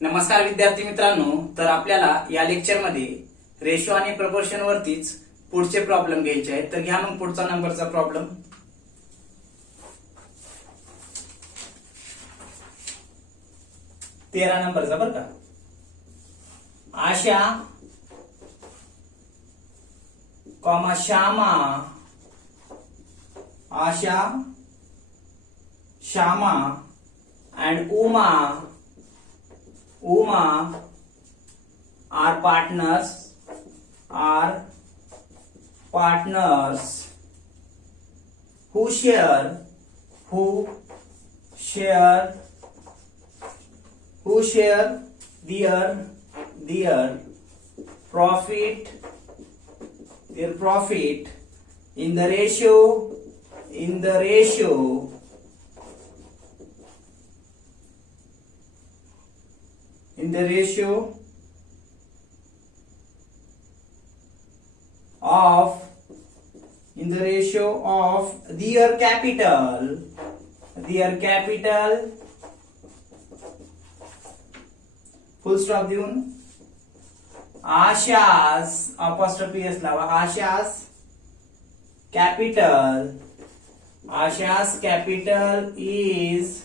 नमस्कार विद्यार्थी मित्रांनो, तर आपल्याला या लेक्चरमध्ये रेशो आणि प्रपोर्शन वरतीच पुढचे प्रॉब्लेम घ्यायचे आहेत. तर घ्या मग पुढचा नंबरचा प्रॉब्लेम. तेरा नंबरचा बरं का. Asha comma Shyama, Asha Shyama and Uma are partners who share their profit in the ratio of their capital full stop देऊन आशास apostrophe s लावा. Asha's capital is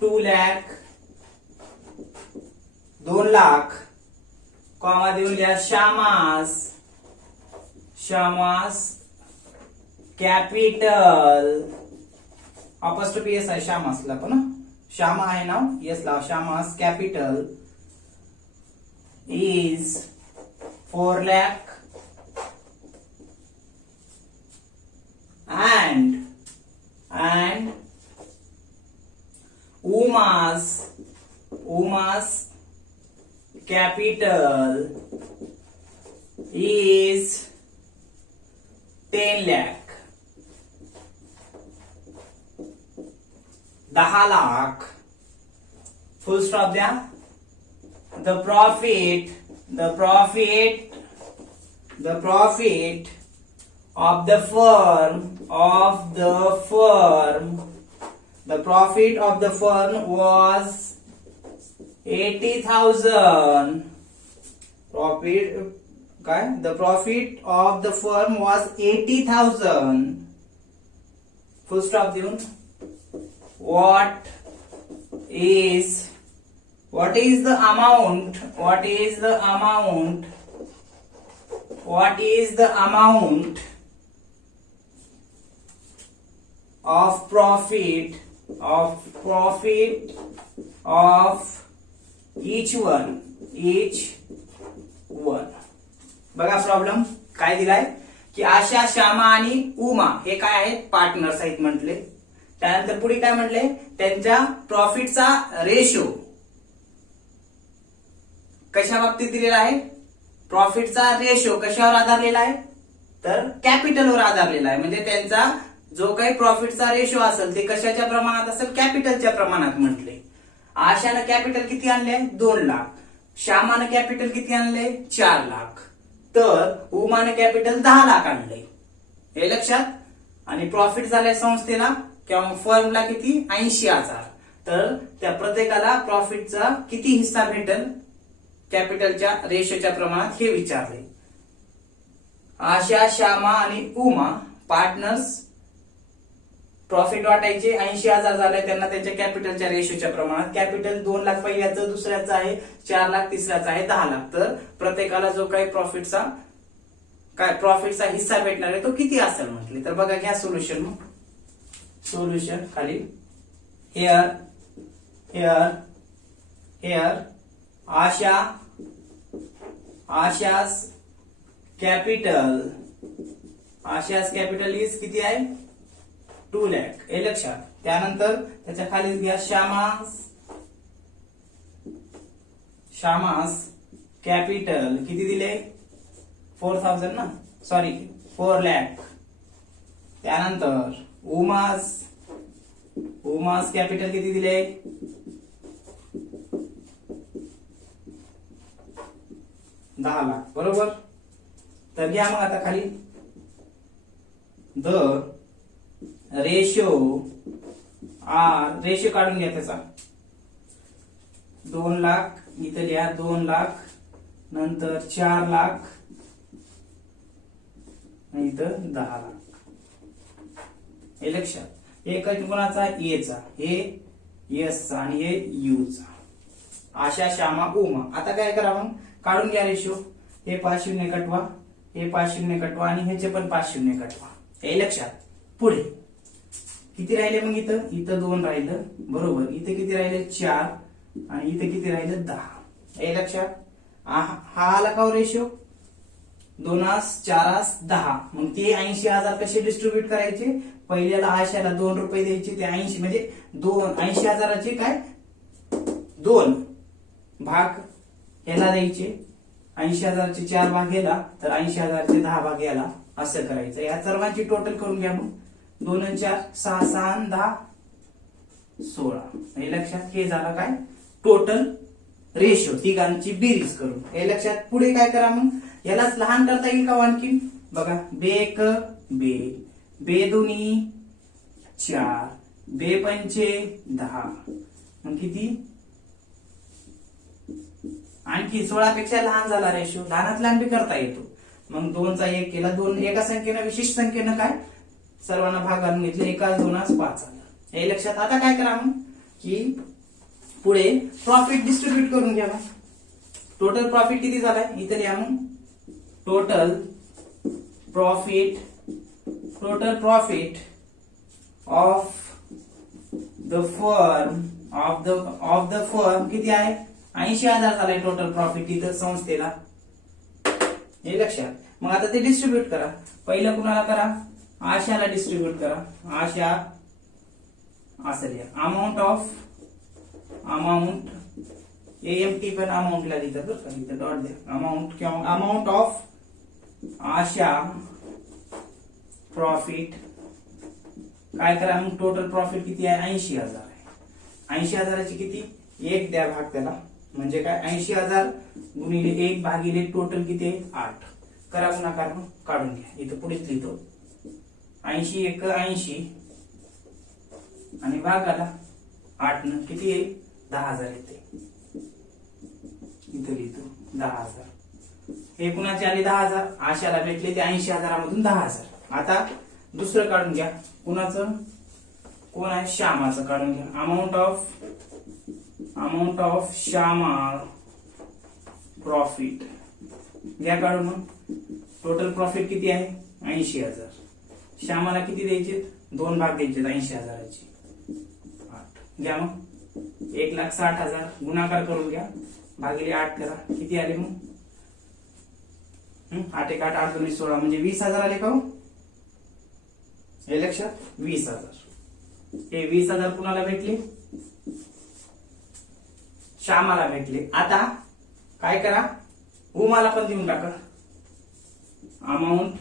2 lakh, 2 lakh, comma देऊन लिहा श्यामास कॅपिटल अपॉस्ट्रोफी एस आहे श्यामासला पण श्यामा आहे नाव येस ला. श्यामास capital is 4 lakh and Uma's capital is 10 lakh. 10 lakh. Full stop द्या. The profit of the firm was 80,000. The profit of the firm was 80,000. Full stop देऊन what is the amount of profit of each one. बघा problem काय दिलाय की आशा श्यामा आणि उमा हे काय आहेत पार्टनर्स आहेत म्हटले. त्यानंतर पुढे काय म्हटले त्यांच्या प्रॉफिटचा रेशो कशा बाबतीत दिलेला आहे. प्रॉफिटचा रेशो कशावर आधारलेला आहे तर कॅपिटलवर आधारलेला आहे. म्हणजे त्यांचा जो काही प्रॉफिटचा रेशो असेल ते कशाच्या प्रमाणात असेल कॅपिटलच्या प्रमाणात म्हटले. आशानं कॅपिटल किती आणले 2 लाख, श्यामानं कॅपिटल किती आणले 4 लाख, तर उमानं कॅपिटल 10 लाख आणले. हे लक्षात. आणि प्रॉफिट झालाय संस्थेला किंवा फर्मला किती 80,000. तर त्या प्रत्येकाला प्रॉफिटचा किती हिस्सा भेटेल कॅपिटलच्या रेशोच्या प्रमाणात हे विचारले. आशा श्यामा आणि उमा पार्टनर्स प्रॉफिट वाटायचे 80,000 झाले त्यांना त्यांच्या कॅपिटलच्या रेशोच्या प्रमाणात. कॅपिटल 2 लाख पहिल्याचं, दुसऱ्याचं आहे 4 लाख, तिसऱ्याचं आहे 10 लाख. तर प्रत्येकाला जो काही प्रॉफिटचा हिस्सा भेटणार आहे तो किती असेल म्हटले. तर बघा घ्या सोल्युशन. मग सोल्युशन खाली हेअर आशास कॅपिटल इज किती आहे 2 lakh. हे लक्षात. त्यानंतर त्याच्या खाली घ्या श्यामास कॅपिटल किती दिले 4,000 ना, सॉरी 4 lakh. त्यानंतर उमास कॅपिटल किती दिले 10 लाख. बरोबर. तर घ्या मग आता खाली द रेशो काढून घ्या त्याचा. 2 लाख, इथं लिहा 2 लाख, नंतर 4 लाख, इथं 10 लाख. हे लक्षात. एक कोणाचा एचा, हे एसचा आणि हे यूचा. आशा, श्यामा, उमा. आता काय करा मग, काढून घ्या रेशो. हे 5 शून्य कटवा, हे 5 शून्य कटवा आणि ह्याचे पण 5 शून्य कटवा. हे लक्षात. पुढे किती राहिले मग, इथं 2 राहिलं बरोबर, इथे किती राहिले 4 आणि इथे किती राहिलं 10. हे लक्षात. हा आला का रेशो, 2 4 10. मग ते 80,000 कसे डिस्ट्रीब्यूट करायचे, पहिल्याला आशाला 2 रुपये द्यायचे, ते 80 म्हणजे 80,000चे काय 2 भाग याला द्यायचे, 80,000चे 4 भाग याला, तर 80,000चे 10 भाग याला, असं करायचं. या सर्वांची टोटल करून घ्या मग. 2 आणि 4 6, 6 आणि 10 16. हे लक्षात. हे झालं काय टोटल रेशो, तिघांची बेरीज करून. हे लक्षात. पुढे काय करा मग, यालाच लहान करता येईल का आणखी, बघा. बे बे दोन्ही 4, बे पंचे 10, मग किती, आणखी 16 पेक्षा लहान झाला रेशो. लहानात लहान बी करता येतो. मग 2 चा 1 केला, 2 एका संख्येनं विशिष्ट संख्येनं काय सर्वांना भाग घालून घेतले, 1 2 5 आलं. हे लक्षात. आता काय करा मग, की पुढे प्रॉफिट डिस्ट्रीब्यूट करून घ्या. टोटल प्रॉफिट किती झालाय, इथे लिहा मग. Total profit of the firm किती आहे, 80,000 झालाय टोटल प्रॉफिट इथं संस्थेला. हे लक्षात. मग आता ते डिस्ट्रीब्यूट करा. पहिलं कुणाला करा, आशाला डिस्ट्रीब्यूट करा. आशा असं लिहा, अमाऊंट एएमटी पण अमाऊंटला लिहितात बरं का, इथं डॉट द्या. अमाऊंट किंवा अमाऊंट ऑफ आशा प्रॉफिट. काय करा मग, टोटल प्रॉफिट किती आहे, 80,000 आहे. 80,000ची किती, 1 द्या भाग त्याला, म्हणजे काय 80,000 गुणिले 1 भागिले टोटल किती आहे 8. करा गुणाकार मग, काढून घ्या. इथं पुढेच लिहितो. 80 1 80 आणि भागाला 8 न किती येईल, 10,000 येते. इथं लिहितो 10,000. हे कुणाचे आले 10,000, आशाला भेटले ते 80,000 मधून 10,000. आता दुसरं काढून घ्या. कुणाचं, कोण आहे, श्यामाचं काढून घ्या. अमाऊंट ऑफ श्यामा प्रॉफिट घ्या काढून. मग टोटल प्रॉफिट किती आहे, 80,000. श्यामाला किती द्यायचे, 2 भाग द्यायचे 80,000चे, 8 घ्या. मग 1,60,000 गुणाकार करून घ्या, भागिले 8 करा, किती आले मग, 8 1 8 8 2 16 म्हणजे 20,000 आले का. हे लक्षात. 20,000. हे 20,000 कुणाला भेटले, श्यामाला भेटले. आता काय करा, उमाला पण देऊन टाका. Amount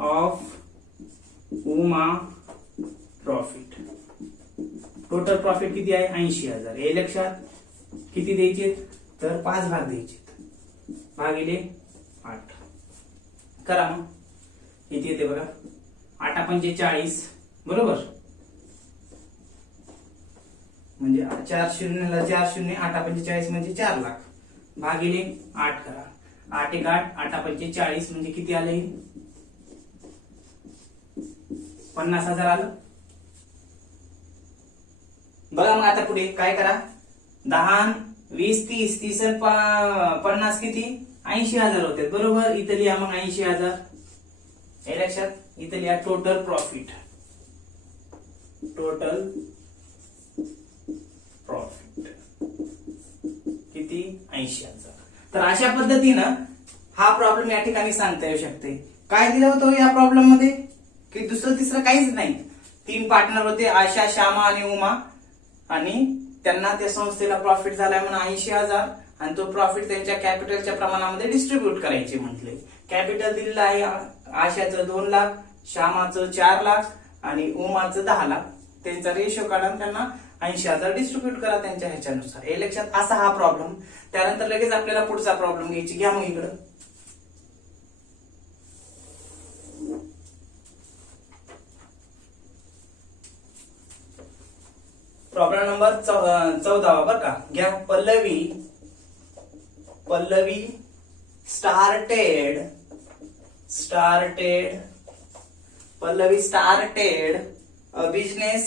of Uma profit. Total profit किती आहे, 80,000. हे लक्षात. किती द्यायचे, तर 5 भाग द्यायचे, भागिले 8 करा. मग किती येते बघा, 8 पंचे 40 बरोबर, म्हणजे 4 शून्यला 4 शून्य, 8 पंचे 40 म्हणजे 4 लाख, भागिले 8 करा. 8 1 8 8 पंचे 40 म्हणजे किती आले, 50,000 आलं. बघा मग आता पुढे काय करा, 10 20 30 30 50 किती, 80,000 होते बरोबर. इथं लिहा मग 80,000. हे लक्षात. इथं लिहा टोटल प्रॉफिट किती, 80,000. तर अशा पद्धतीनं हा प्रॉब्लेम या ठिकाणी सांगता येऊ शकते. काय दिलं होतं या प्रॉब्लेम मध्ये, की दुसरं तिसरं काहीच नाही. 3 पार्टनर होते, आशा, श्यामा आणि उमा, आणि त्यांना त्या संस्थेला प्रॉफिट झालाय म्हणून 80,000, आणि तो प्रॉफिट त्यांच्या कॅपिटलच्या प्रमाणामध्ये डिस्ट्रीब्यूट करायचे म्हटले. कॅपिटल दिलेलं आहे आशाचं 2 लाख, श्यामाचं 4 लाख आणि उमाचं 10 लाख. त्यांचा रेशो काढा, त्यांना 80,000 डिस्ट्रीब्यूट करा त्यांच्या ह्याच्यानुसार. हे लक्षात. असा हा प्रॉब्लेम. त्यानंतर लगेच आपल्याला पुढचा प्रॉब्लेम घ्यायची. घ्या मग इकडं. प्रॉब्लेम नंबर 14 बर का. घ्या. Pallavi started a business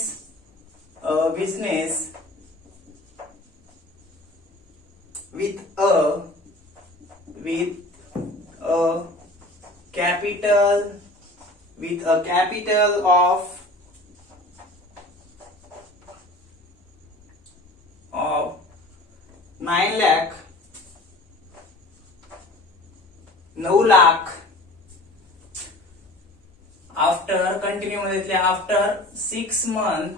with a capital of 9 lakh 9 lakh. After 6 months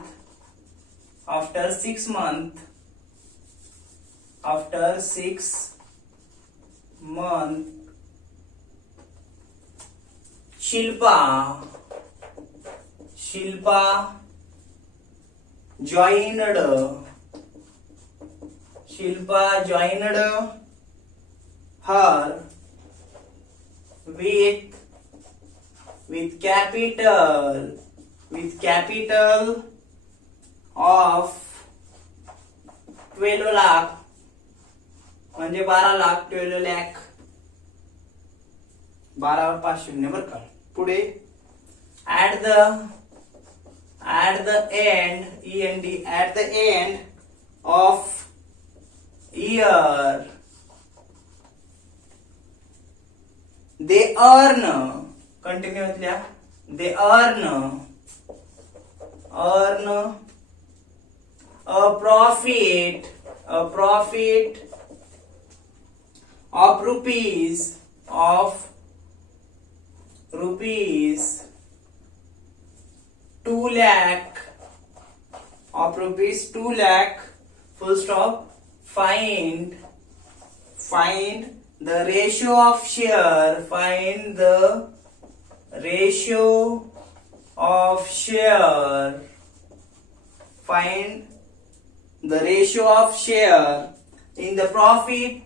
Shilpa joined her with capital of 12 lakh म्हणजे 12 लाख 12 lakh 12 वर 5 शून्य बर का. पुढे at the end of year they earn a profit of rupees 2 lakh full stop. Find the ratio of share in the profit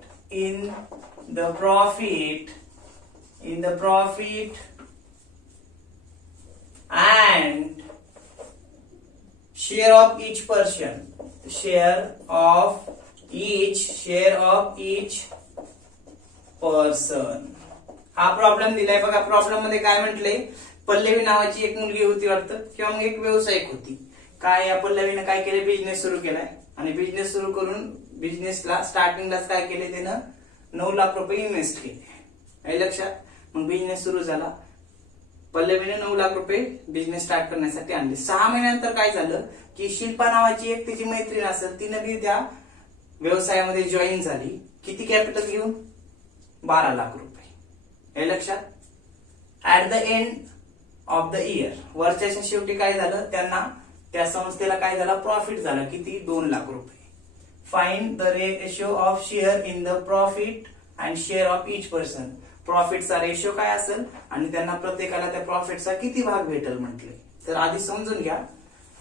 and share of each person. हा problem दिलाय बघा. Problem मध्ये काय म्हटले, पल्लवी नावाची एक मुलगी होती वाटतं किंवा मग एक व्यावसायिक होती. काय या पल्लवीने काय केले, बिझनेस सुरू केलाय आणि बिझनेस सुरू करून बिझनेसला स्टार्टिंगलाच काय केले, त्यानं 9 लाख रुपये इन्व्हेस्ट केले. हे लक्षात. मग बिझनेस सुरू झाला. पल्लवीने 9 लाख रुपये बिझनेस स्टार्ट करण्यासाठी आणले. 6 महिन्यानंतर काय झालं की शिल्पा नावाची एक तिची मैत्रीण असेल, तिनं बी त्या व्यवसायामध्ये जॉईन झाली. किती कॅपिटल घेऊन, 12 लाख रुपये. हे लक्षात. At the end of the year, वर्षाच्या शेवटी काय झालं, त्यांना त्या संस्थेला काय झाला, प्रॉफिट झाला. किती, 2 लाख रुपये. Find the ratio of share in the profit and share of each person. प्रॉफिटचा रेशो काय असेल आणि त्यांना प्रत्येकाला त्या प्रॉफिटचा किती भाग भेटेल म्हटले. तर आधी समजून घ्या,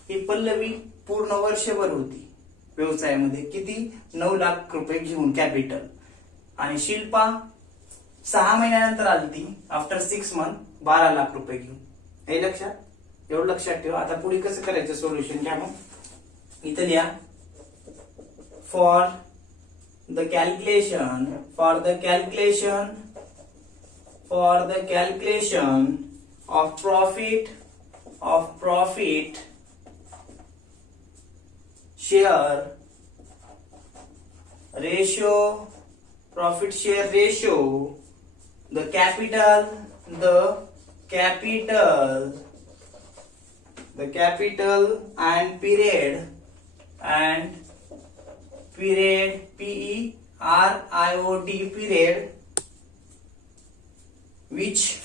ही पल्लवी पूर्ण वर्षभर होती व्यवसायामध्ये. किती, 9 लाख रुपये घेऊन कॅपिटल. आणि शिल्पा 6 महिन्यानंतर आली ती, आफ्टर 6 मंथ 12 लाख रुपये घेऊन. हे लक्षात. एवढं लक्षात ठेवा. आता पुढे कसं करायचं सोल्युशन घ्या. मग इथं लिहा, for the calculation of profit share ratio, the capital and period PERIOD period which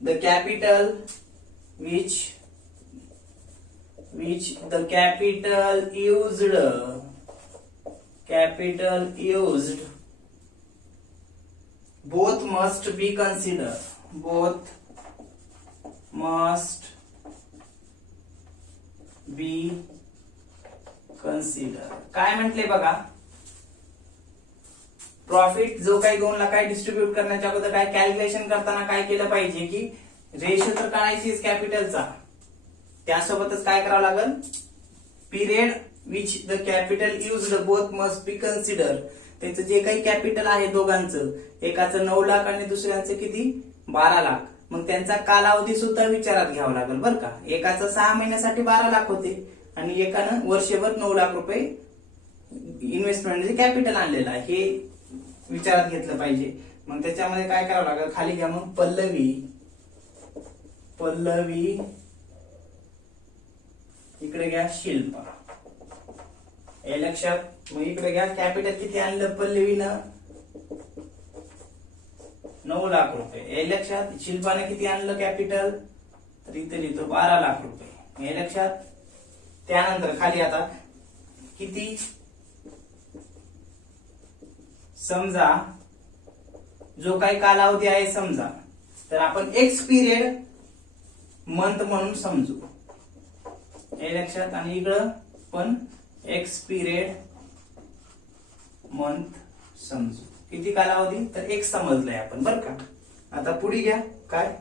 the capital used both must be considered. काय म्हटले बघा, प्रॉफिट जो काही 2 लाख डिस्ट्रीब्यूट करण्याच्या अगोदर काय कॅल्क्युलेशन करताना काय केलं पाहिजे की रेशो तर काढायचीच कॅपिटलचा, त्यासोबतच काय करावं लागेल, period which the capital used both must be consider. त्याचं जे काही कॅपिटल आहे दोघांचं, एकाचं 9 लाख आणि दुसऱ्यांचं किती 12 लाख, मग त्यांचा कालावधी सुद्धा विचारात घ्यावा लागेल बरं का. एकाचं 6 महिन्यासाठी 12 लाख होते आणि एकानं वर्षभर 9 लाख रुपये इन्व्हेस्टमेंट म्हणजे कॅपिटल आणलेलं आहे, हे विचारात घेतलं पाहिजे. मग त्याच्यामध्ये काय करावं लागेल, खाली घ्या मग पल्लवी, पल्लवी इकडे घ्या शिल्पा, हे लक्षात. मग इकडे घ्या कॅपिटल किती आणलं पल्लवीनं 9 लाख रुपये, हे लक्षात. शिल्पाने किती आणलं कॅपिटल, तर इथे लिहितो 12 लाख रुपये, हे लक्षात. त्यानंतर खाली आता किती, समजा जो काही कालावधी आहे समजा, तर आपण एक्स पिरियड मंथ म्हणून समजू, हे लक्षात. आणि इकडं पण एक्स पिरियड मंथ समजू. किती कालावधी, तर एक्स समजलंय आपण बरं का. आता पुढे घ्या काय,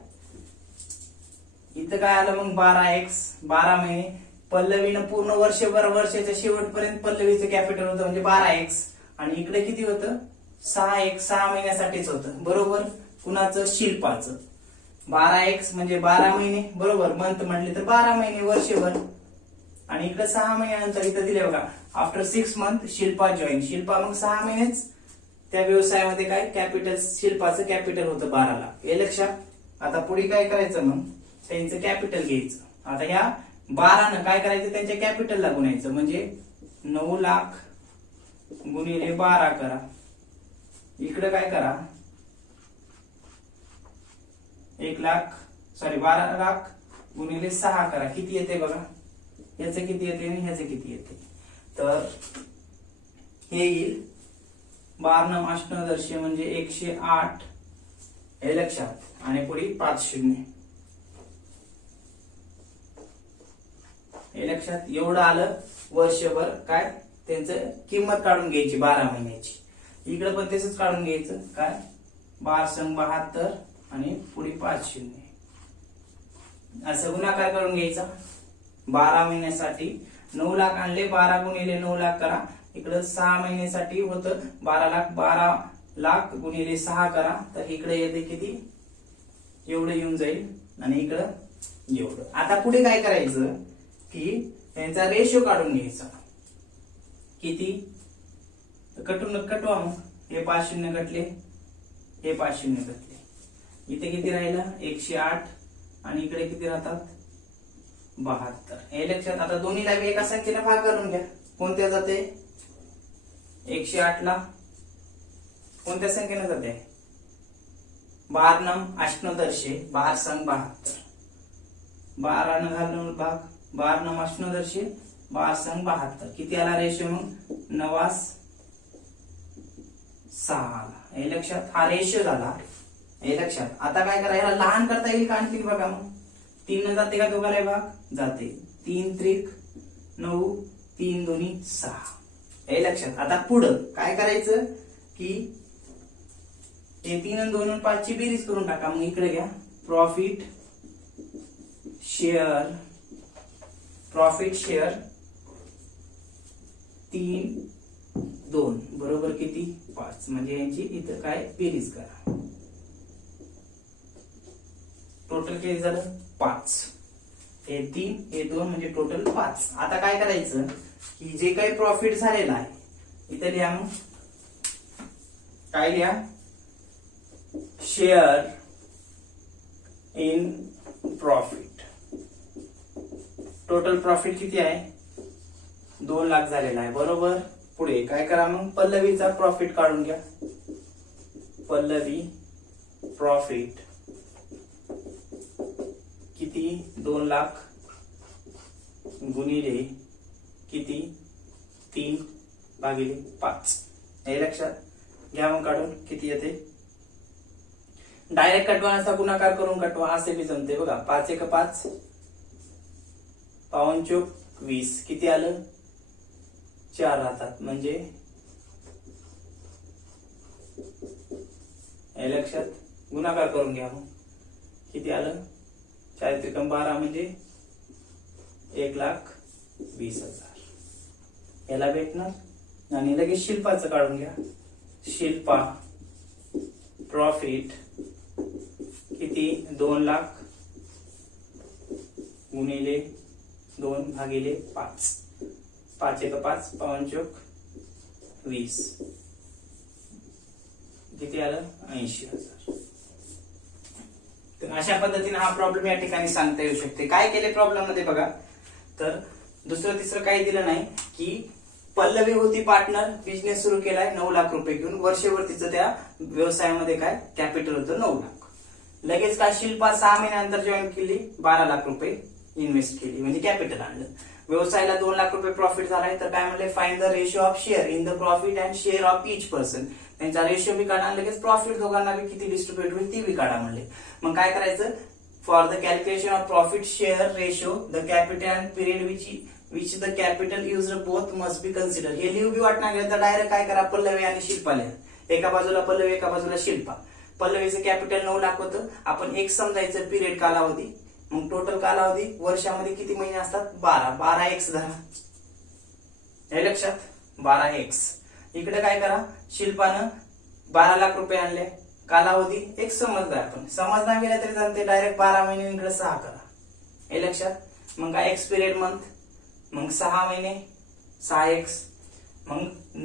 इथं काय आलं मग 12x, 12 महिने. पल्लवीनं पूर्ण वर्षभर, वर्षाच्या शेवटपर्यंत पल्लवीचं कॅपिटल होतं म्हणजे 12x, आणि इकडे किती होतं 6x, 6 महिन्यासाठीच होतं बरोबर. कुणाचं, शिल्पाचं. 12x म्हणजे 12 महिने बरोबर, मंथ म्हणले तर 12 महिने वर्षभर, आणि इकडे 6 महिन्यानंतर इथं दिले बघा, after 6 month Shilpa join. Shilpa मग 6 महिनेच त्या व्यवसायामध्ये काय कॅपिटल, शिल्पाचं कॅपिटल होतं 12 लाख, हे लक्षात. आता पुढे काय करायचं, मग त्यांचं कॅपिटल घ्यायचं. आता ह्या 12 काय करायचं, त्यांच्या कॅपिटलला गुणायचं, म्हणजे 9 लाख गुणिले 12 करा. इकडे काय करा, 12 लाख गुणिले 6 करा. किती येते बघा, याचं किती येते आणि ह्याचं किती येते, तर हे येईल 12 अष्टदर्शी म्हणजे 108, हे लक्षात. आणि पुढे 5 शून्य, हे लक्षात. एवढं आलं वर्षभर काय त्यांचं किंमत काढून घ्यायची 12 महिन्याची. इकडे पण तसंच काढून घ्यायचं काय, 12×72 आणि पुढे 5 शून्य, असं गुणाकार करून घ्यायचा. 12 महिन्यासाठी 9 लाख आणले, 12 गुणिले 9 लाख करा. इकडे 6 महिन्यासाठी होतं 12 लाख, 12 लाख गुणिले 6 करा, तर इकडे येते किती, एवढं येऊन जाईल, आणि इकडं एवढं. आता पुढे काय करायचं की त्यांचा रेशो काढून घ्यायचा. किती, कटवा मग, हे 5 शून्य कटले, हे 5 शून्य कटले. इथे किती राहिलं 108, आणि इकडे किती राहतात 72, हे लक्षात. आता दोन्हीला एका संख्येने भाग करून घ्या. कोणत्या जाते, 108 ला कोणत्या संख्येने जाते, 12 अष्टदर्शे 12×72, 12 घालून भाग, 12 अष्टदर्शे 12×72, किती आला रेशो मग 9:6, हे लक्षात. हा रेशो झाला, हे लक्षात. आता काय करायला, लहान करता येईल का आणखी बघा, मग 3 न जाते का दोघाला भाग, जाते. 3 त्रिक 9, 3 दोन्ही 6, हे लक्षात. आता पुढं काय करायचं की हे 3 आणि 2 आणि 5 ची बेरीज करून टाका. मग इकडे घ्या प्रॉफिट शेअर 3, 2 बरोबर किती 5, म्हणजे यांची इथं काय बेरीज करा. टोटल किती झालं 5, हे 3 हे 2 म्हणजे टोटल 5. आता काय करायचं की जे काही प्रॉफिट झालेला आहे इथे लिहा, मग काय लिहा, share in profit. Total profit किती आहे 2 लाख झालेला आहे बरोबर. पुढे काय करा, मग पल्लवीचा प्रॉफिट काढून घ्या. पल्लवी प्रॉफिट किती 2 लाख गुणिले किती 3/5, हे लक्षात घ्या. मग काढून किती येते, डायरेक्ट कटवानाचा गुणाकार करून कटवा असे बी जमते बघा. 5 × 5 5 × 20, किती आलं 4 राहतात, म्हणजे हे लक्षात. गुणाकार करून घ्या, मग किती आलं 4 त्रिकम 12 म्हणजे 1,20,000 याला भेटणार। आणि लगेच शिल्पाचं काढून घ्या। शिल्पा प्रॉफिट किती 2 लाख गुणिले 2 भागिले 5, 5 एक 5 5 चोक 20 किती आलं 80,000। तर अशा पद्धतीने हा प्रॉब्लेम या ठिकाणी सांगता येऊ शकते। काय केले प्रॉब्लेम मध्ये बघा, तर दुसरं तिसरं काही दिलं नाही की पल्लवी होती पार्टनर, बिझनेस सुरू केलाय 9 लाख रुपये घेऊन, वर्षभर तिचं त्या व्यवसायामध्ये काय कॅपिटल होतं 9 लाख। लगेच काय शिल्पा 6 महिन्यानंतर जॉईन केली, 12 लाख रुपये इन्व्हेस्ट केली म्हणजे कॅपिटल आणलं। व्यवसायाला 2 लाख रुपये प्रॉफिट झालाय, तर काय म्हणले find the ratio of share in the profit and share of each person. त्यांचा रेशिओ बी काढा, लगेच प्रॉफिट दोघांना बी किती डिस्ट्रीब्युट होईल ती बी काढा म्हणले। मग काय करायचं, for the calculation of profit share ratio the capital and period which the capital use both must be consider. हे लिहू बी वाटणार गेलं तर डायरेक्ट काय करा, पल्लवी आणि शिल्पा लिहा, एका बाजूला पल्लवी एका बाजूला शिल्पा। पल्लवीचं कॅपिटल 9 लाख होतं, आपण एक समजायचं पिरियड कालावधी, मग टोटल कालावधी वर्षामध्ये किती महिने असतात 12, 12 एक्स धरा, हे लक्षात 12 एक्स। इकडे काय करा, शिल्पानं 12 लाख रुपये आणले, कालावधी एक समजला, आपण समजला गेला तरी चालते, डायरेक्ट 12 महिने इकडे 6 करा, हे लक्षात। मग काय एक्स पिरियड मंथ, मग 6 महिने 6 एक्स, मग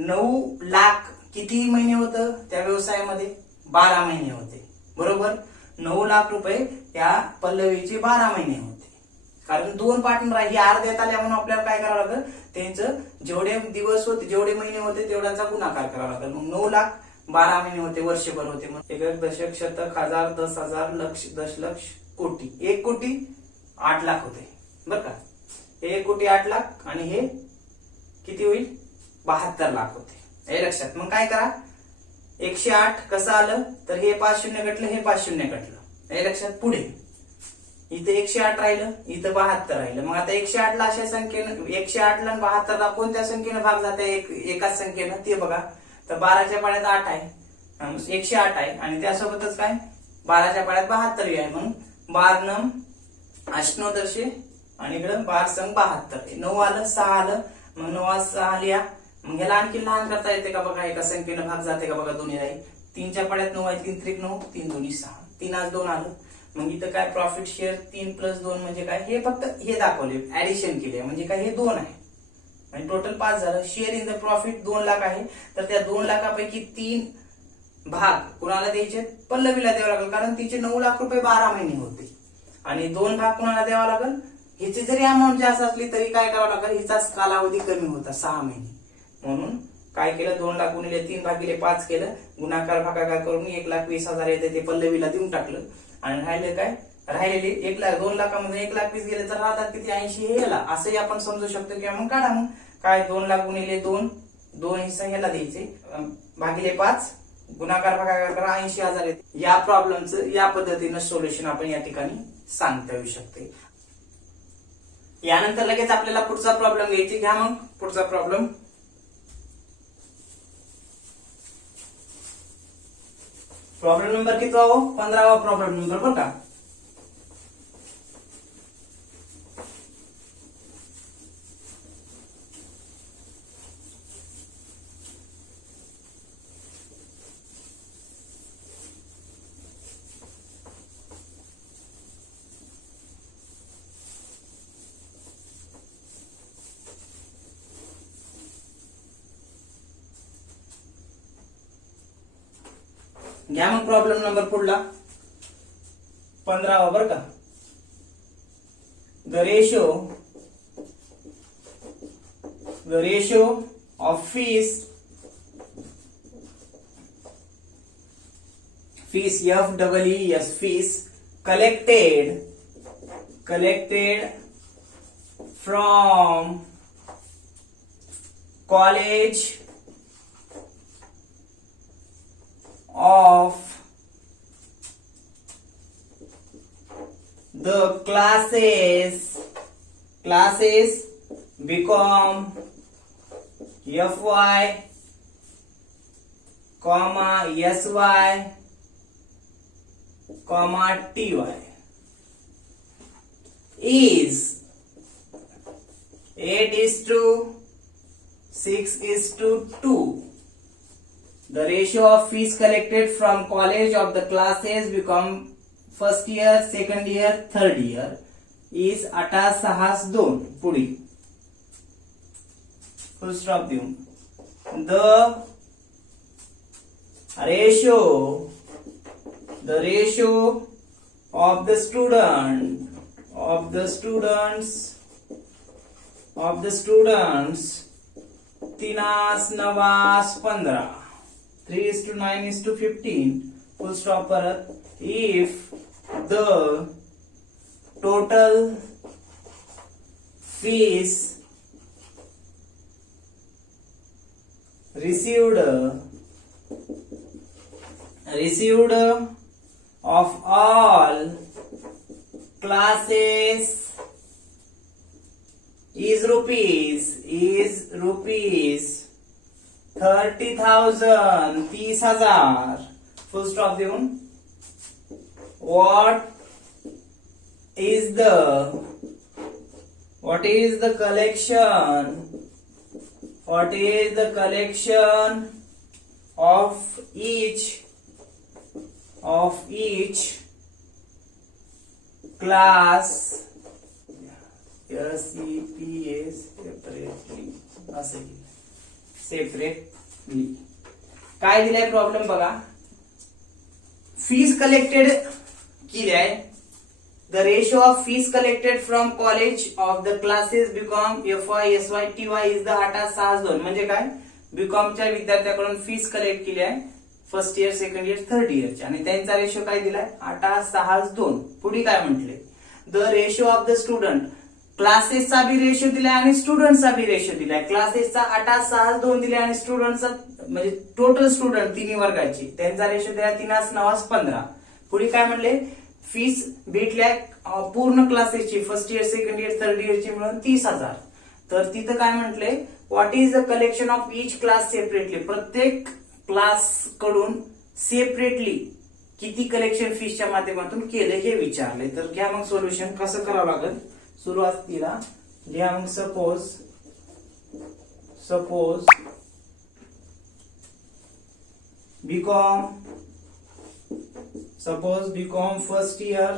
9 लाख किती महिने होतं त्या व्यवसायामध्ये 12 महिने होते, बरोबर। 9 लाख रुपये त्या पल्लवीचे 12 महिने होते, कारण 2 पार्टनर आहे, अर्ध्यात आल्या म्हणून आपल्याला काय करावं लागेल, त्यांचं जेवढे दिवस होते जेवढे महिने होते तेवढ्याचा गुणाकार करावा लागेल। मग 9 लाख 12 महिने होते, वर्षभर होते, मग 1 दशक शतक हजार 10,000 लक्ष दशलक्ष कोटी, 1 कोटी 8 लाख होते, बरं का। 1 कोटी 8 लाख आणि हे किती होईल 72 लाख होते, हे लक्षात। मग काय करा, 108 कसं आलं, तर हे 5 शून्य घटलं, हे 5 शून्य घटलं, हे लक्षात। पुढे इथे 108 राहिलं, इथं 72 राहिलं, मग आता 108 ला अशा संख्येनं 108 ला 72 ला कोणत्या संख्येनं भाग जाते, एकाच संख्येनं, ते बघा। तर 12च्या पाड्यात 8 आहे, 108 आहे, आणि त्यासोबतच काय 12च्या पाड्यात 72 आहे, मग 12 अष्टोदर्शे आणि इकडं 12 संग 72, 9 आलं 6 आलं, मग 9 6 लिहा। मग ह्याला आणखी लहान करता येते का बघा, एका संख्येनं भाग जाते का बघा, दोन्ही राहील। 3च्या पाड्यात 9 आहे, 3 त्रिक 9, 3 दोन्ही 6, 3 आज 2 आलं। मग इथं काय प्रॉफिट शेअर 3 + 2 म्हणजे काय, हे फक्त हे दाखवले, ऍडिशन केले म्हणजे काय, हे 2 आहे आणि टोटल 5 झालं। Share in the profit 2 lakh आहे, तर त्या 2 लाखापैकी 3 भाग कुणाला द्यायचे, पल्लवीला द्यावं लागेल, कारण तिचे 9 लाख रुपये 12 महिने होते, आणि 2 भाग कुणाला द्यावा लागेल, हिची जरी अमाऊंट जास्त असली तरी काय करावं लागेल, हिचाच कालावधी कमी होता 6 महिने, म्हणून काय केलं 2 लाख गुणिले 3 भागिले 5 केलं, गुणाकार भागाकार करून 1,20,000 येते ते पल्लवीला देऊन टाकलं, आणि राहिले काय, राहिलेले 2 लाखामध्ये 1,20,000 गेले तर राहतात किती 80 हे याला, असंही आपण समजू शकतो किंवा मग काढा, मग काय 2 लाख गुणिले 2 हिस्सा ह्याला द्यायचे, भागिले 5 गुणाकार भागाकार करा 80,000 येते। या प्रॉब्लेमचं या पद्धतीनं सोल्युशन आपण या ठिकाणी सांगता येऊ शकते। यानंतर लगेच आपल्याला पुढचा प्रॉब्लेम घ्यायची, घ्या मग पुढचा प्रॉब्लेम। प्रॉब्लेम नंबर किती 15वा प्रॉब्लेम नंबर, बरं का। घ्या मग प्रॉब्लेम नंबर पुढला 15वा, बरं का। The ratio of fees FEES fees collected from college of the classes become FY, SY, TY। is 8:6:2. The ratio of fees collected from college of the classes become first year, second year, third year is 8:6:2. पुढे फुल stop देऊन the ratio of the students 3:9:15 3:9:15 full stop परत if the total fees received of all classes is rupees 30,000 30,000 full stop देऊन what is the collection of each class SEPA separately काय दिलाय problem बघा. Fees collected केली आहे. The ratio of fees collected from college of the classes BCom FY SY TY is the 8:6:2. म्हणजे काय, बीकॉमच्या विद्यार्थ्याकडून फीज कलेक्ट केली आहे first year, second year, third इयरच्या आणि त्यांचा रेशो काय दिलाय 8:6:2. पुढे काय म्हटले, the ratio of the student, क्लासेसचा बी रेशो दिलाय आणि स्टुडंटचा बी रेशो दिलाय. क्लासेसचा 8:6:2 दिलाय आणि स्टुडंटचा म्हणजे टोटल स्टुडंट तिन्ही वर्गाची त्यांचा रेशो दिलाय 3:9:15. पुढे काय म्हणले, फीस भेटल्या पूर्ण क्लासेसची first year, second year, third इयरची मिळून 30,000. तर तिथं काय म्हटले, what is the collection of each class separately, प्रत्येक क्लास कडून सेपरेटली किती कलेक्शन फीसच्या माध्यमातून केले हे विचारले. तर घ्या मग सोल्युशन कसं करावं लागेल. सुरुवातीला घ्या मग suppose BCom first year,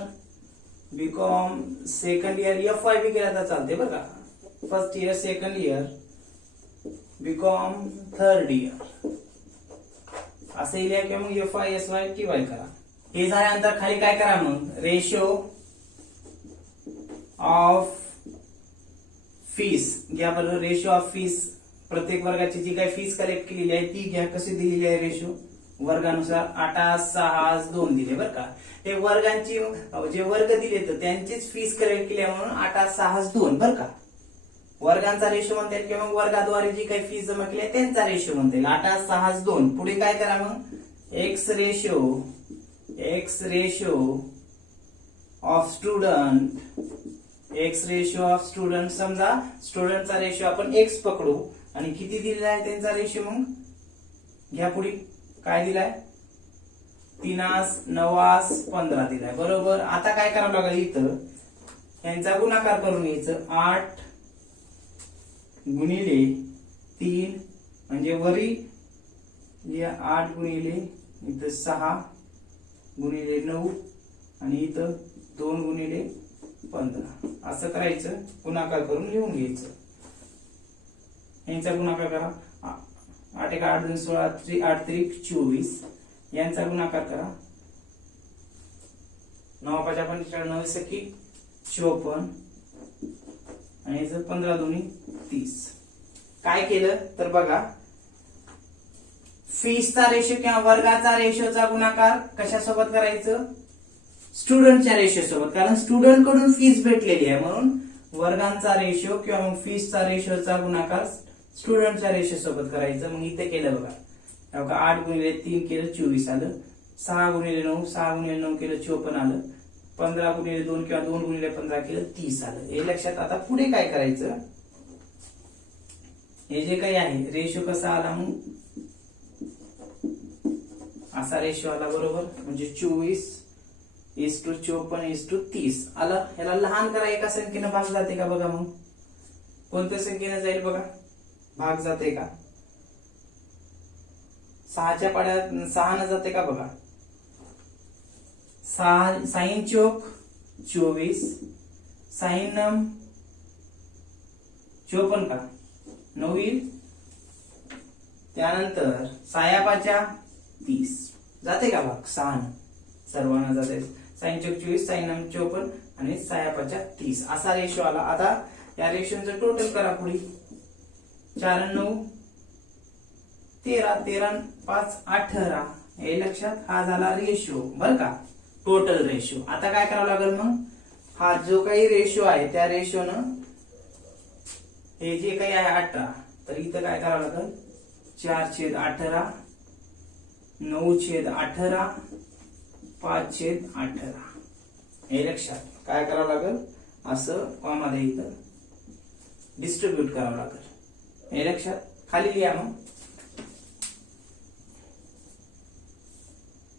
BCom second year, FY B केला तर चालते बरं का. First year, second year, BCom third year असं लिहा किंवा मग FY SY TY करा. हे झाल्यानंतर खाली काय करा, मग रेशिओ ऑफ फीस घ्या. बरोबर, रेशिओ ऑफ फीस प्रत्येक वर्गाची जी काही फीस कलेक्ट केलेली आहे ती घ्या. कशी दिलेली आहे रेशो, वर्गानुसार 8:6:2 दिले बरं का. हे वर्गांची जे वर्ग दिले तर त्यांचीच फीस कलेक्ट केली आहे म्हणून 8:6:2 बरं का. वर्गांचा रेशो म्हणता येईल किंवा वर्गाद्वारे जी काही फीस जमा केली आहे त्यांचा रेशो म्हणता येईल 8:6:2. पुढे काय करा मग, एक्स रेशो ऑफ स्टुडंट, समजा स्टुडंटचा रेशो आपण एक्स पकडू आणि किती दिलेला आहे त्यांचा रेशो, मग घ्या पुढे काय दिलाय 3:9:15 दिलाय बरोबर. आता काय करावं लागेल, इथं यांचा गुणाकार करून घ्यायचं. 8 गुणिले 3 म्हणजे वरी 8 गुणिले इथं 6 गुणिले 9 आणि इथं 2 गुणिले 15 असं करायचं. गुणाकार करून लिहून घ्यायचं. यांचा गुणाकार करा. 8 1 8 2 16 8 3 24 यांचा गुणाकार करा. 9 5 45 9 सखी 54 आणि 15 2 30. काय केलं तर बघा, फीसचा रेशो किंवा वर्गाचा रेशोचा गुणाकार कशासोबत करायचं, स्टुडंटच्या रेशो सोबत. कारण स्टुडंट कडून फीस भेटलेली आहे म्हणून वर्गांचा रेशो किंवा मग फीसचा रेशोचा गुणाकार स्टुडंटच्या रेशो सोबत करायचं. मग इथे केलं बघा, 8 गुणिले 3 केलं 24 आलं. 6 गुणिले 9 6 गुणिले 9 केलं 54 आलं. 15 गुणिले 2 किंवा 2 गुणिले 15 केलं 30 आलं. हे लक्षात. आता पुढे काय करायचं, हे जे काही आहे रेशो कसा आला, मग असा रेशो आला बरोबर. म्हणजे 24 54:30 आलं. ह्याला लहान करा, एका संख्येनं भाग जाते का बघा. मग कोणत्या संख्येनं जाईल बघा, भाग जाते का. 6च्या पाड्यात 6 जाते का बघा. 6 चौक 24, 6 54 का 9 येईल. त्यानंतर 6 30 जाते का भाग. 6 सर्वांना जाते. 6 चौक 24, 6 54 आणि 6 30 असा रेशो आला. आता या रेशोचं टोटल करा पुढे. 4 9 13, 13 5 18. हे लक्षात, हा झाला रेशो बर का, टोटल रेशो. आता काय करावं लागेल मग, हा जो काही रेशो आहे त्या रेशोनं हे जे काही आहे 18, तर इथं काय करावं लागेल 4/18, 9/18, 5/18. हे लक्षात काय करावं लागेल, असं मध्ये इथं डिस्ट्रीब्यूट करावं लागेल. हे लक्षात, खाली लिहा. मग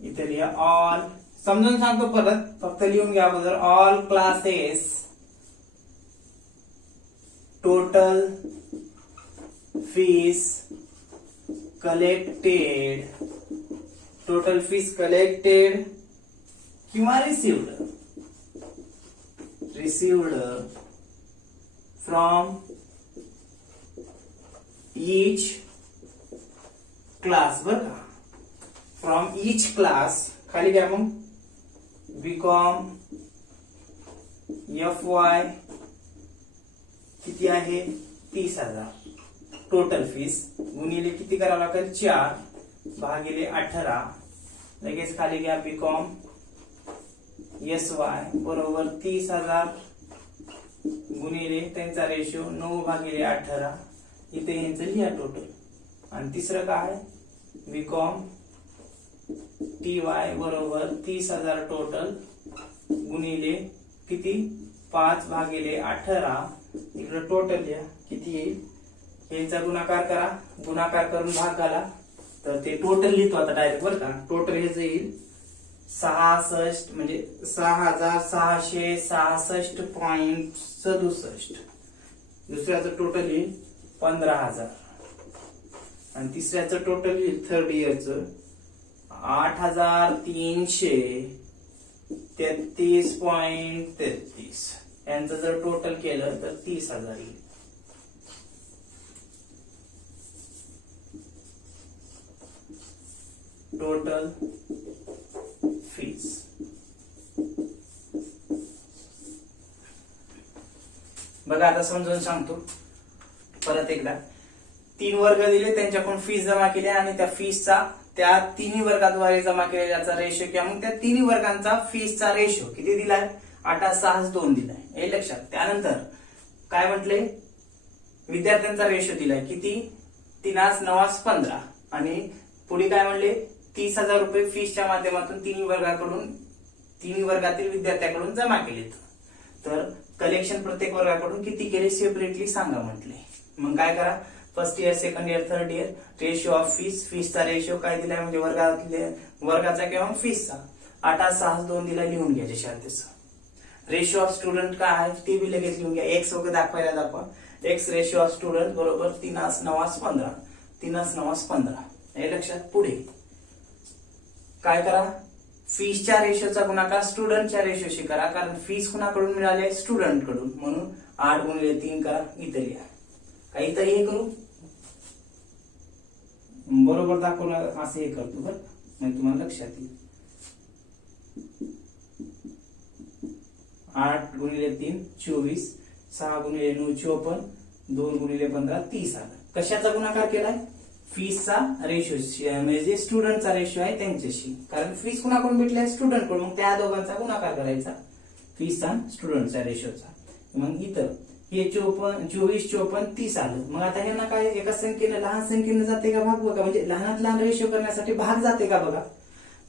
इथे लिहा ऑल. समजून सांगतो परत, फक्त लिहून घ्या अगोदर. All classes total fees collected, total fees collected किंवा रिसिव्ड फ्रॉम ईच क्लास बर का. फ्रॉम ईच क्लास खाली घ्या. मग बीकॉम FY किती आहे 30,000 टोटल फीस गुणिले किती करावं लागेल 4/18. लगेच खाली घ्या बीकॉम SY बरोबर 30,000 गुणिले त्यांचा रेशो 9/18. इथे यांचं लिहा टोटल. आणि तिसरं काय बीकॉम TY बरोबर 30,000 टोटल गुणिले किती 5/18. इकडे टोटल लिहा किती येईल. यांचा गुणाकार करा, गुणाकार करून भाग घाला, तर ते टोटल लिहितो आता डायरेक्ट बर का. टोटल हे येईल 66 म्हणजे 6,666.67. दुसऱ्याचं टोटल येईल 15,000 आणि तिसऱ्याचं टोटल येईल थर्ड इयरचं 8,333.33. यांचं जर टोटल केलं तर 30,000 येईल. Total fees. बघा आता समजून सांगतो परत एकदा. 3 वर्ग दिले, त्यांच्याकडून फीस जमा केली आणि त्या फीसचा त्या तिन्ही वर्गाद्वारे जमा केलेल्याचा रेशो किंवा मग त्या तिन्ही वर्गांचा फीसचा रेशो किती दिलाय 8,602 दिलाय. हे लक्षात. त्यानंतर काय म्हटले, विद्यार्थ्यांचा रेशो दिलाय किती 3/9/15 आणि पुढे काय म्हणले 30,000 रुपये फीसच्या माध्यमातून तिन्ही वर्गातील विद्यार्थ्याकडून जमा केले. तर कलेक्शन प्रत्येक वर्गाकडून किती केले सेपरेटली सांगा म्हटले. मग काय करा, first year second year third year ratio of फीसचा रेशो काय दिलाय म्हणजे वर्गाचा किंवा फीसचा 8,602 दिला. लिहून घ्या जशा तसं. रेशो ऑफ स्टुडंट काय आहे ते बी लगेच लिहून घ्या. एक्स वगैरे दाखवायला दाखवा. एक्स रेशो ऑफ स्टुडंट बरोबर 3/9/15. 3/9/15 हे लक्षात. पुढे काय करा, फीसच्या रेशोचा गुणाकार स्टुडंटच्या रेशोशी करा, कारण फीस कुणाकडून मिळाले स्टुडंट कडून, म्हणून 8/3 करा. इथं लिहा. काहीतरी हे करू बरोबर दाखवलं असं हे करतो बरं, म्हणजे तुम्हाला लक्षात येईल. 8/3 24, 6/9 54, 2/15 30 आलं. कशाचा गुणाकार केलाय फीसचा रेशो म्हणजे स्टुडंटचा रेशो आहे त्यांच्याशी, कारण फीस कुणाकडून भेटलाय स्टुडंट कडून, मग त्या दोघांचा गुणाकार करायचा फीसचा स्टुडंटच्या रेशोचा. मग इथं हे 24 54 30 आलं. मग आता हे ना काय एका संख्येनं लहान संख्येनं जाते का भाग बघा, म्हणजे लहानात लहान रेशो करण्यासाठी भाग जाते का बघा.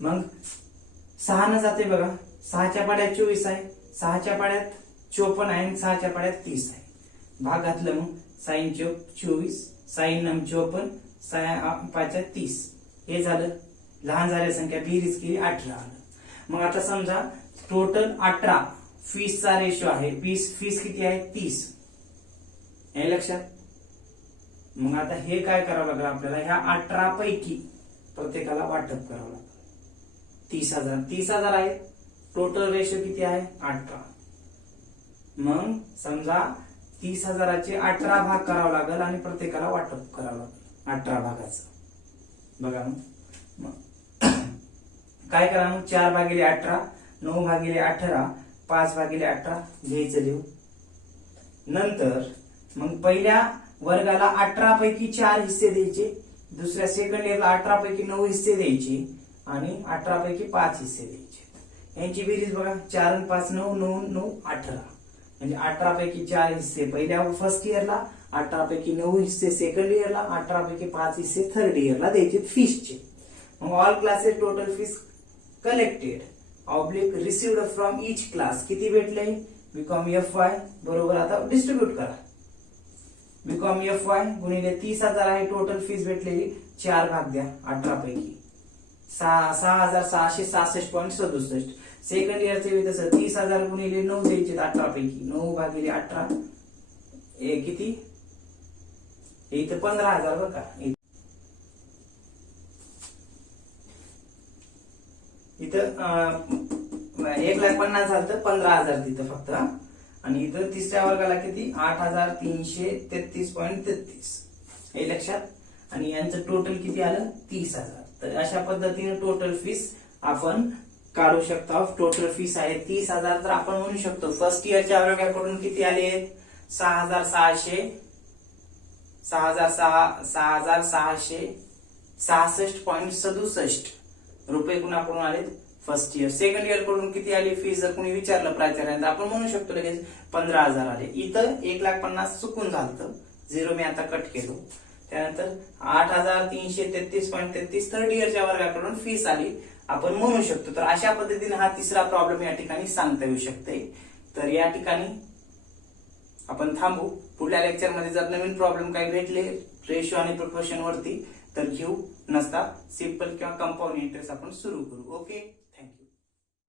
मग 6 जाते बघा. 6च्या पाड्यात 24 आहे, 6च्या पाड्यात 54 आहे आणि 6च्या पाड्यात 30 आहे. भाग घातलं मग 6 चौक 24, 6 9 54, 6 5 30. हे झालं लहान झाल्या संख्या बेरीज केली 18 आलं. मग आता समजा टोटल 18 फीसचा रेशो आहे. फीस किती आहे 30. हे लक्षात. मग आता हे काय करावं लागेल आपल्याला, ह्या 18 पैकी प्रत्येकाला वाटप करावं लागेल. 30,000 आहे. टोटल रेशो किती आहे 18. मग समजा 30,000चे 18 भाग करावं लागेल आणि प्रत्येकाला वाटप करावं लागेल 18 भागाचं. बघा मग काय करा, मग 4/18, 9/18, 5/18 घ्यायचं लिहू. नंतर मग पहिल्या वर्गाला 18 पैकी 4 हिस्से द्यायचे, दुसऱ्या सेकंड इयरला 18 पैकी 9 हिस्से द्यायचे आणि 18 पैकी 5 हिस्से द्यायचे. यांची बेरीज बघा, 4 आणि 5 9, 9 9 18. म्हणजे 18 पैकी 4 हिस्से पहिल्या फर्स्ट इयरला, 18 पैकी 9 हिस्से सेकंड इयरला, 18 पैकी 5 हिस्से थर्ड इयरला द्यायचे फीसचे. मग all classes total fees collected oblique received from each class किती भेटले, बीकॉम FY बरोबर. आता डिस्ट्रीब्यूट करा. बीकॉम FY गुणिले 30,000 आहे टोटल फीस भेटलेली, 4 भाग द्या 18 पैकी 6,666.67. सेकंड इयरचे तसं 30,000 गुणिले 9 द्यायचे 18 पैकी, 9/18 किती, इथं 15,000 बरं का. इथं 1,50,000 झालं तर 15,000 तिथं फक्त. आणि इथं तिसऱ्या वर्गाला किती 8,333.33. हे लक्षात. आणि यांचं टोटल किती आलं 30,000. तर अशा पद्धतीने टोटल फीस आपण काढू शकतो. टोटल फीस आहे 30,000. तर आपण म्हणू शकतो फर्स्ट इयरच्या वर्गाकडून किती आले 6,666.67 रुपये कुणाकडून आले फर्स्ट इयर. सेकंड इयर कडून किती आली फीस जर कोणी विचारलं प्राचार्यांना आपण म्हणू शकतो लगेच 15,000 आले. इथं 1,50,000 चुकून झालं, 0 मी आता कट केलो. त्यानंतर 8,333.33 थर्ड इयरच्या वर्गाकडून फीस आली आपण म्हणू शकतो. तर अशा पद्धतीने हा तिसरा प्रॉब्लेम या ठिकाणी सांगता येऊ शकते. तर या ठिकाणी आपण थांबू. पुढल्या लेक्चरमध्ये जर नवीन प्रॉब्लेम काही भेटले रेशो आणि प्रोपोर्शन वरती तर घेऊ, नसता सिंपल किंवा कंपाऊंड इंटरेस्ट आपण सुरू करू. ओके.